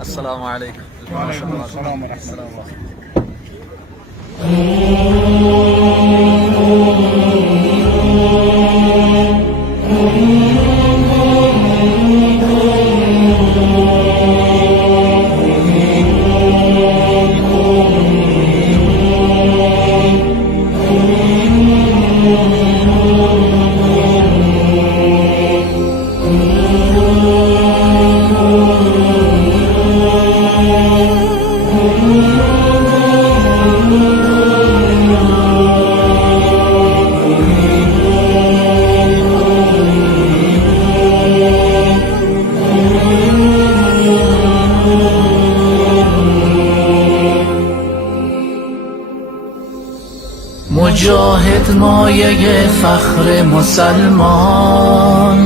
السلام علیکم. وعلیکم السلام و رحمت الله. مجاهد مایه فخر مسلمان،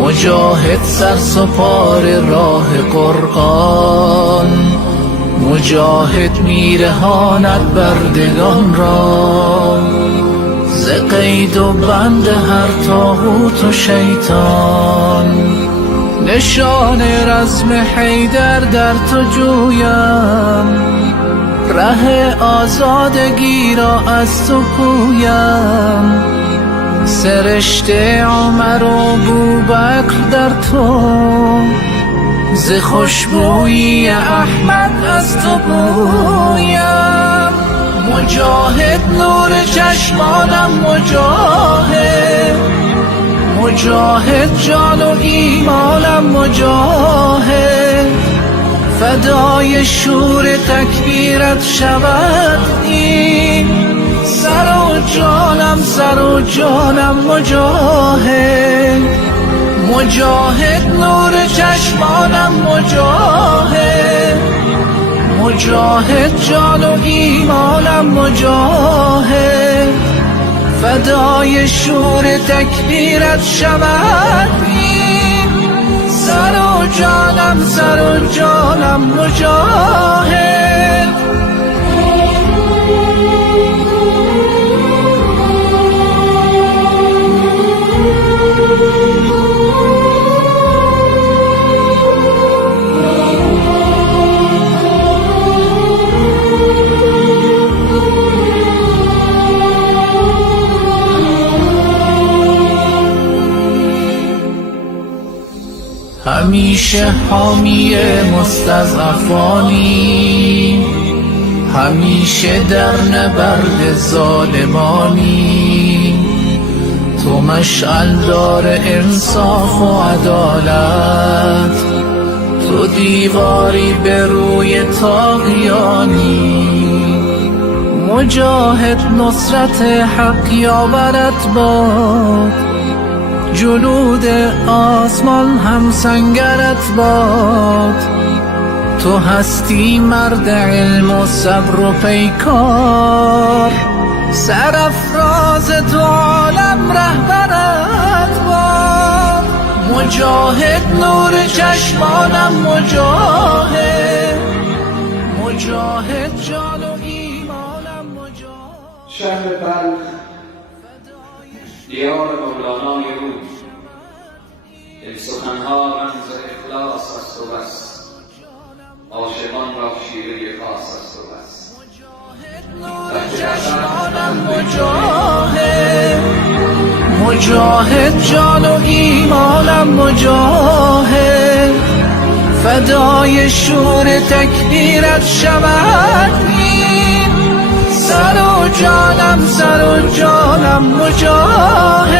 مجاهد سرسپار راه قرآن، مجاهد میرهاند بردگان را ز قید و بند هر طاغوت و شیطان. نشان رزم حیدر در تو جویم، ره آزادگی را از تو پویم. سرشته عمر و بوبکر در تو، ز خوشبویی احمد از تو بویم. مجاهد نور چشمانم، مجاهد مجاهد جان و ایمانم، مجاهد فدای شور تکبیرت شود این سر و جانم، سر و جانم. مجاهد مجاهد نور چشمانم، مجاهد مجاهد جان و ایمانم، مجاهد فدای شور تکبیرت شود این سر و جانم، سر و جانم. مجاهد همیشه حامی مستضعفانی، همیشه در نبرد ظالمانی. تو مشعلدار انصاف و عدالت، تو دیواری به روی طاغیانی. مجاهد نصرت حق یاورت باد، جلود آسمان هم سنگرت باد. تو هستی مرد علم و صبر و پیکار، سرافراز تو عالم رهبرت باد. مجاهد نور چشمانم، مجاهد مجاهد جان و ایمانم، مجاهد. شهر بلخ دیار مولانای روز، این سخنها رمز اخلاص است و بس، عاشقان را شیوه خاص است و بس. مجاهد مجاهد جان و ایمانم، مجاهد فدای شور تکبیرت شود این سر و جانم، سر و جانم. مجاهد